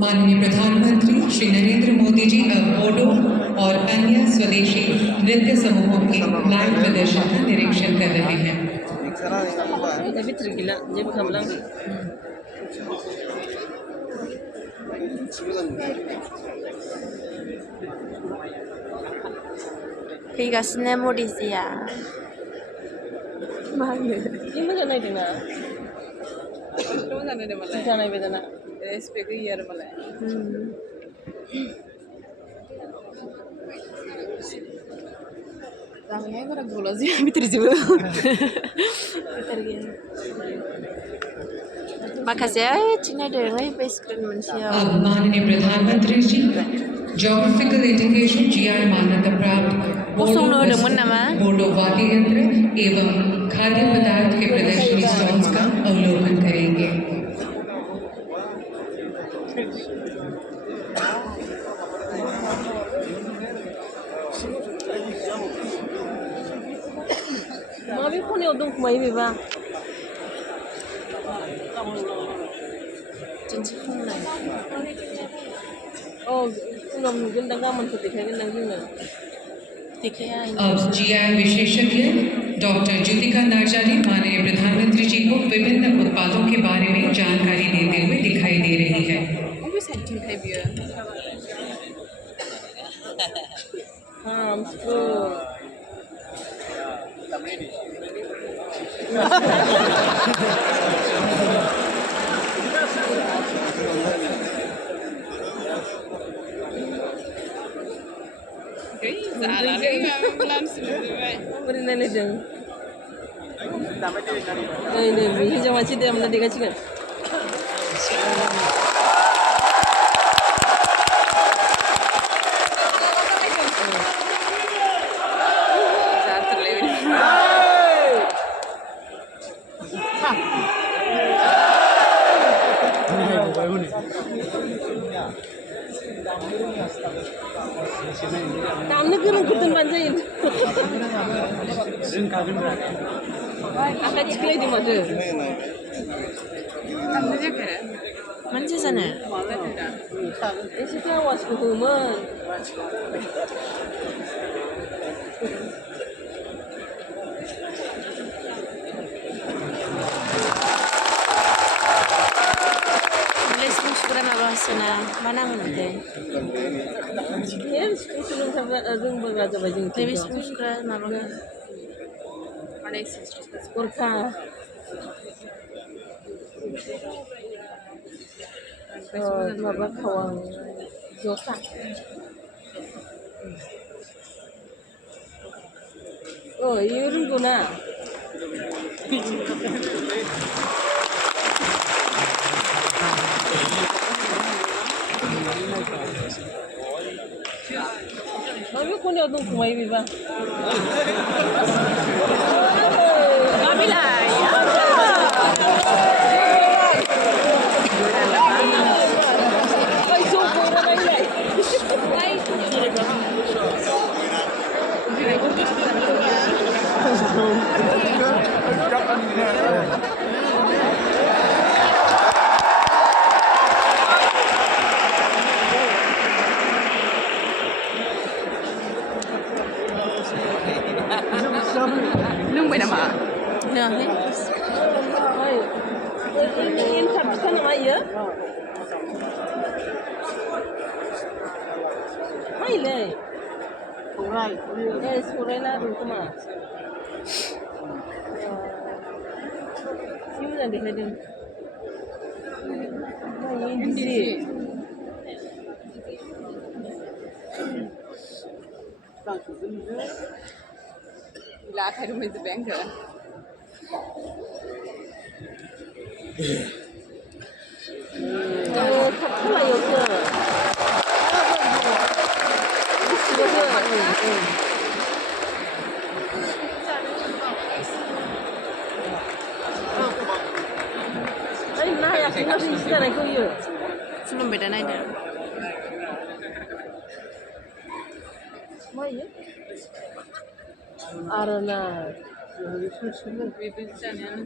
माननीय प्रधानमंत्री श्री नरेंद्र मोदी जी अब बोडो और अन्य स्वदेशी नृत्य समूहों के लाइव प्रदर्शन का निरीक्षण कर रहे हैं। फैगासिनो मडिजिया मा होनो जि मोजां नायदोंना मोजां नायदों मालाय मोजां नायबाय दाना रेसपेक्ट होयो आरो मालाय जानाया बारा गोलाव जाया बिथोरजोबो माखासे ओइथिं नायदों ओइ बे स्क्रिन मोनसेयाव अब माननीय प्रधानमंत्री जी ज्योग्राफिकल इंडिकेशन जीआई मान्यता प्राप्त गसंनो होदोंमोन नामा बोडो वाद्य यंत्र एवं खाद्य पदार्थ के प्रदर्शनी स्टॉल्स का अवलोकन करेंगे। माबे खनायाव दंखोमायो बेबा दिन्थिफुंनाय उनाव नुगोनदां गाबोनफोर देखायगोनदां जोंनो देखाया अब जीआई विशेषज्ञ डॉक्टर ज्योतिका नार्जारी माननीय प्रधानमंत्री जी को विभिन्न उत्पादों के बारे में जानकारी देते हुए दिखाई दे रही है। बबे साइडथिंथाय बियो बोरै नायलायदों नै बे हिन्जाव मानसि दामना देगासिनो दामनो गोरोंखौ दोनबानो जायो आखाइ थिखोलायदों माथो दामनाय जायाखै मानसि जानो एसेथ' आवाजखौ होमोन सिफुं माबासोना मा नाम होनोथाय सिफुं रोंबोग्रा जाबाय जों बे सिफुं सुग्रा माबाखौ गरखा माबा खावां जथा इयो रोंगौ ना माबे खनायाव दंखोमायो बेबा मा बिलाइ लोंबाय नामा लोङाखै एनथाब फिथा नामा इयो माइलै सौराय लारु खोमा जि मोजां देखायदों इन्दि आखाइ रुमायजोब्बाय आंखौ थाब खालायोसो नायाखै नाथाय इसे जानायखौ इयो खुलुमबाय दा नायदो मा इयो आरोना बेबायदि जानायानो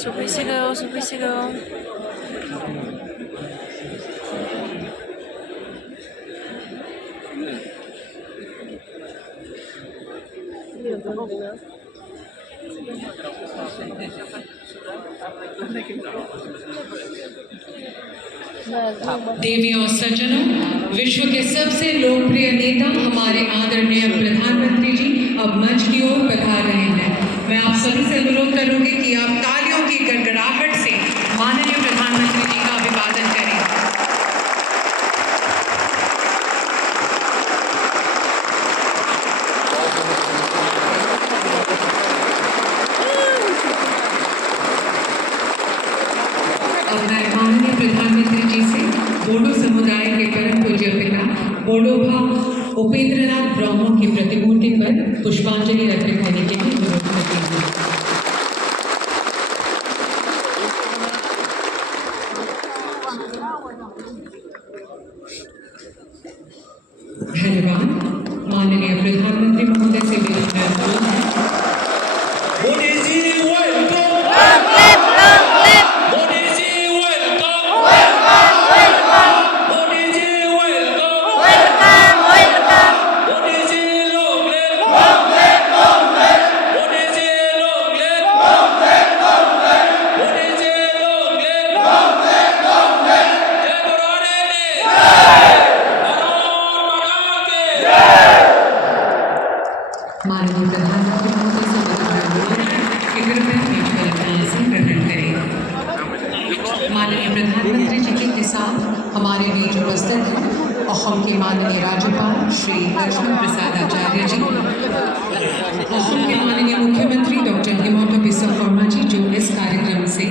Sufisigaw. देवी और सज्जनों, विश्व के सबसे लोकप्रिय नेता हमारे आदरणीय प्रधानमंत्री जी अब मंच की ओर पधार रहे हैं। मैं आप सभी से अनुरोध करूंगी कि आप तालियों की गड़गड़ाहट से माननीय प्रधानमंत्री जी का अभिवादन करें। अब मैं माननीय प्रधानमंत्री जी से बोडो समुदाय के परम पूज्य पिता बोडोभा उपेंद्रनाथ ब्रह्मो की प्रतिमूर्ति पर पुष्पांजलि अर्पित करने के लिए अनुरोध करती हूँ। धन्यवाद। माननीय प्रधानमंत्री महोदय से मेरा अनुरोध है। Modi ji welcome. Modi ji welcome. Modi ji welcome. Modi ji long live. Modi ji long live. Modi ji long live. जय पुराने ने माननीय प्रधानमंत्री महोदय से मेरा अनुरोध है कि कृपया बीच में आसन ग्रहण करें। माननीय प्रधानमंत्री जी के साथ हमारे बीच उपस्थित हैं असम के माननीय राज्यपाल श्री लक्ष्मण प्रसाद आचार्य जी, असम के माननीय मुख्यमंत्री डॉक्टर हिमंता बिस्वा शर्मा जी जो इस कार्यक्रम से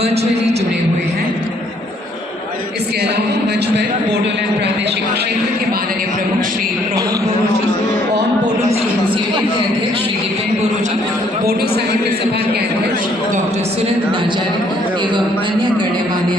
वर्चुअली जुड़े हुए हैं। इसके अलावा मंच पर बोडोलैंड प्रादेशिक क्षेत्र के माननीय प्रमुख श्री प्रणव बोरो जी, ऑन बोडो स्टूडेंट्स यूनियन के अध्यक्ष श्री दीपेन बोरो जी, बोडो साहित्य सभा के अध्यक्ष डॉक्टर सुरेंद्र नाचार्य एवं अन्य गण्यमान्य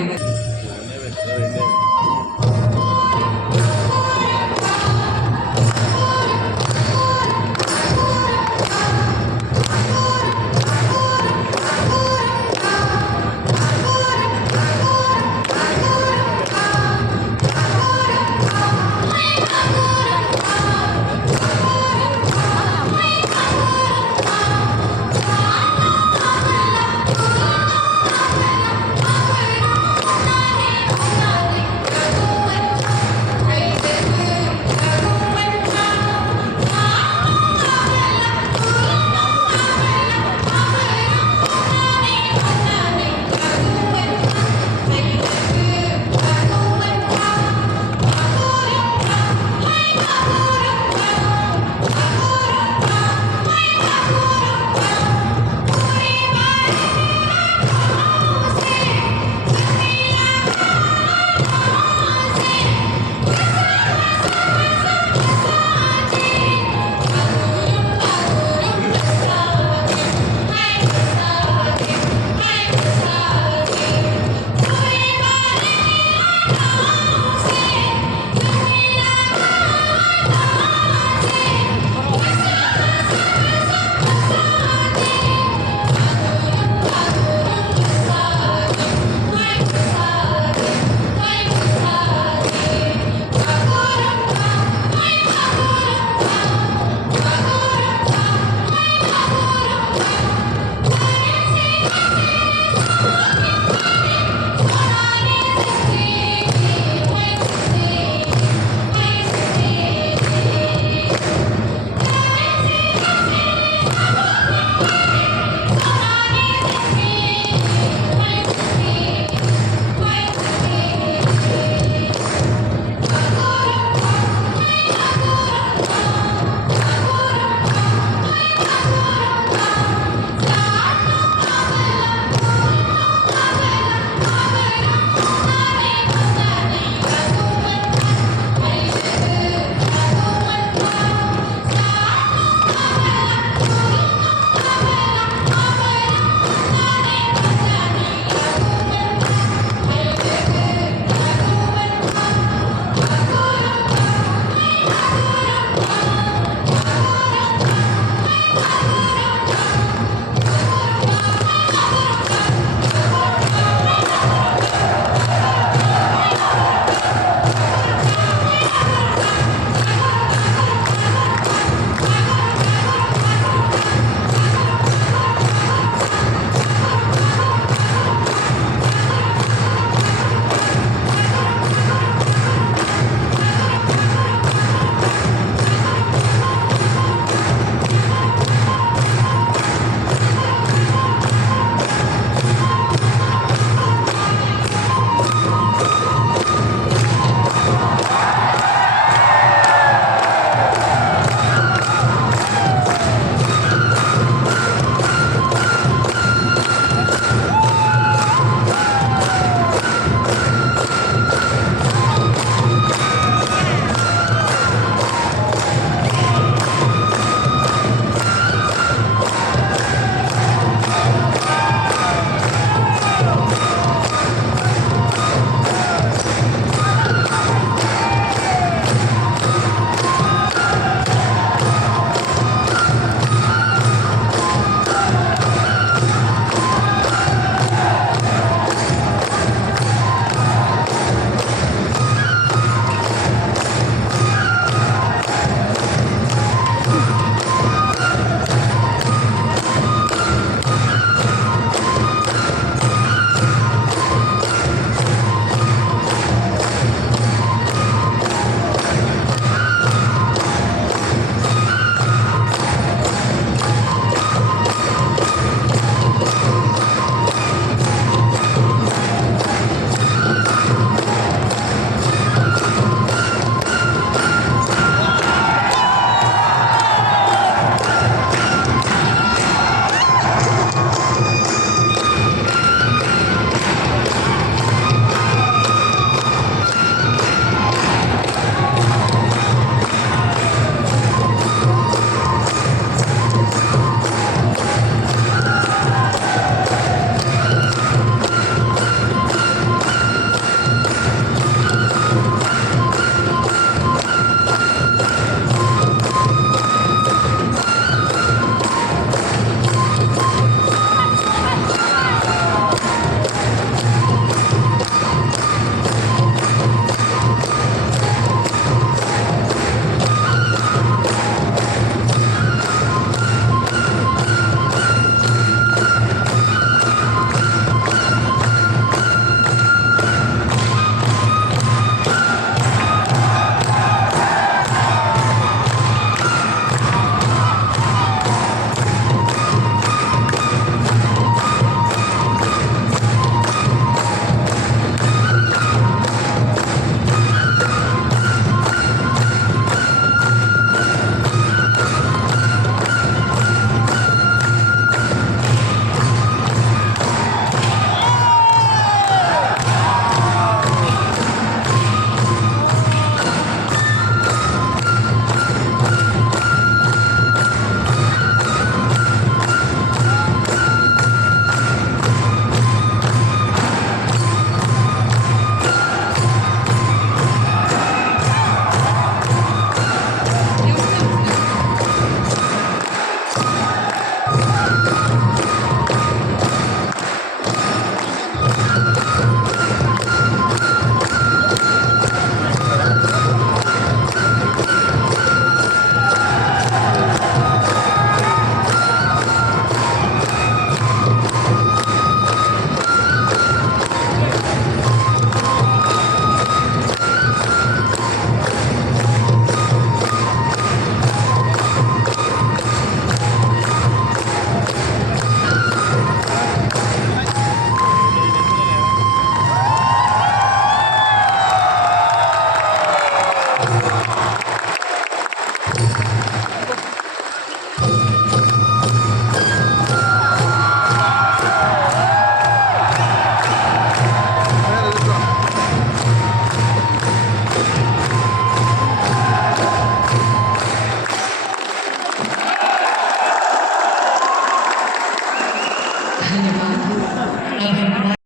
धन्यवाद अब हम